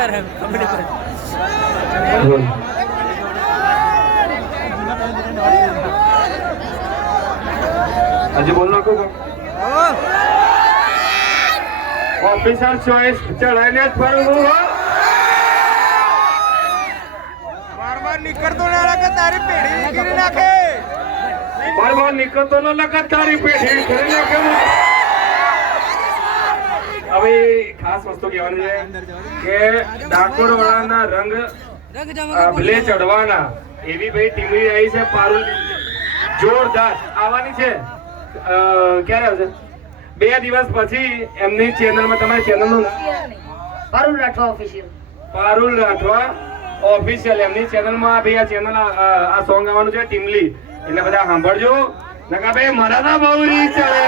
હજી બોલ નાખો ઓફિસર ચોઈસ ચડાઈને જ ફરું હું બાર નીકળતો ના લાગે તારી પેઢી કરી નાખે બાર નીકળતો ન લાગે તારી પેઢી કરી નાખે હવે ખાસ વસ્તુ કહેવાની છે કે ડાકોર વાળાના રંગ ભલે ચડવાના એવી ભાઈ ટીમડી આવી છે પારુલ જોરદાર આવવાની છે ક્યારે આવશે 2 દિવસ પછી એમની ચેનલમાં તમારી ચેનલનું પારુલ રાઠવા ઓફિશિયલ પારુલ રાઠવા ઓફિશિયલ એમની ચેનલમાં ભાઈ આ ચેનલ આ સોંગ આવવાનું છે ટીમલી એટલે બધા સાંભળજો નકા ભાઈ મારા ના બહુ રીચ ચડે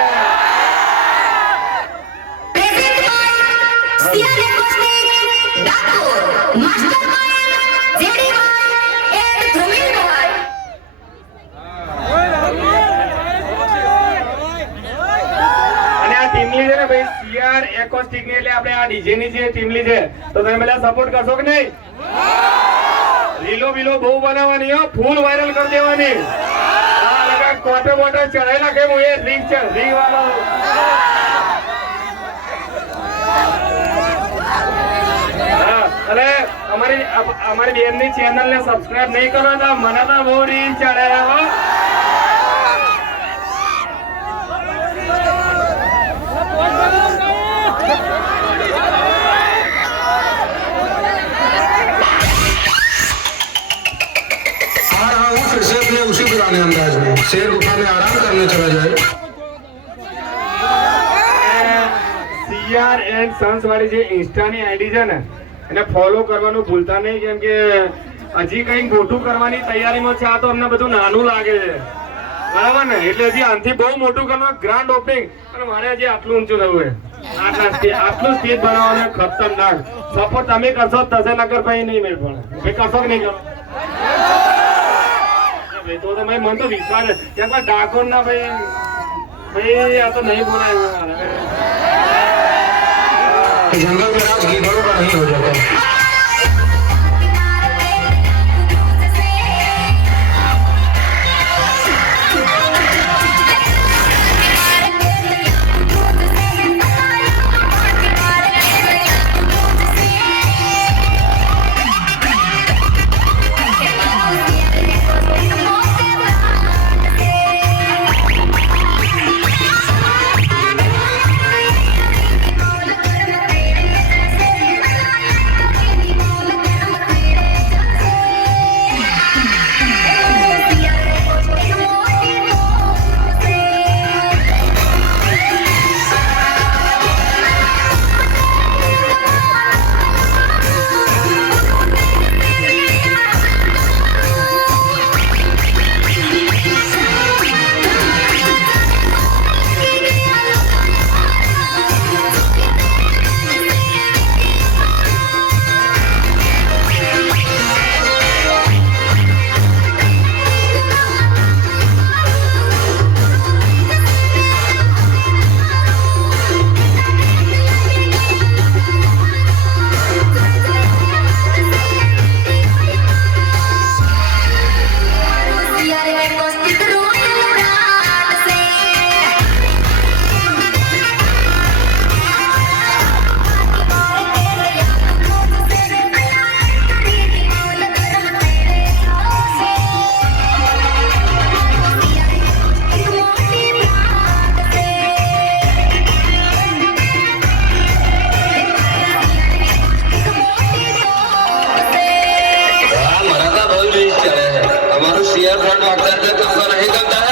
એકોસ્ટિક ની એટલે આપણે આ ડીજે ની જે ટીમલી છે તો તમે બધા સપોર્ટ કરશો કે નહીં રીલો બીલો બહુ બનાવવાની હો ફૂલ વાયરલ કરી દેવાની કોટો બોટો ચડાઈ નાખે હું એ રીંગ છે રીંગ વાળો અને અમારી બેન ની ચેનલ ને સબસ્ક્રાઇબ નહીં કરો તો મને તો બહુ રીંગ ચડે હો उसी पुराने अंदाज में शेर गुफा में आराम करने चला जाए સીઆર એન્ડ સન્સ વાળી જે ઇન્સ્ટાની આઈડી છે ને એને ફોલો કરવાનું ભૂલતા નહીં કેમ કે હજી કંઈક મોટું કરવાની તૈયારીમાં છે આ તો અમને બધું નાનું લાગે છે બરાબર ને એટલે હજી આનાથી બહુ મોટું કરવાનું ગ્રાન્ડ ઓપનિંગ અને મારે હજી આટલું ઊંચું થવું છે આટલું સ્ટેજ બનાવવાનું ખતરનાક સપોર્ટ તમે કરશો તસે નગર ભાઈ નહીં મેળ પડે ભાઈ કરશો કે નહીં કરો તો ભાઈ મને તો વિશ્વાસ છે કેમ કે ડાકોર ના ભાઈ આ તો નહીં બોલાય जंगल में रात गीदड़ों का नहीं हो जाता शेयर फ्रंट वाकता है तो नहीं करता है।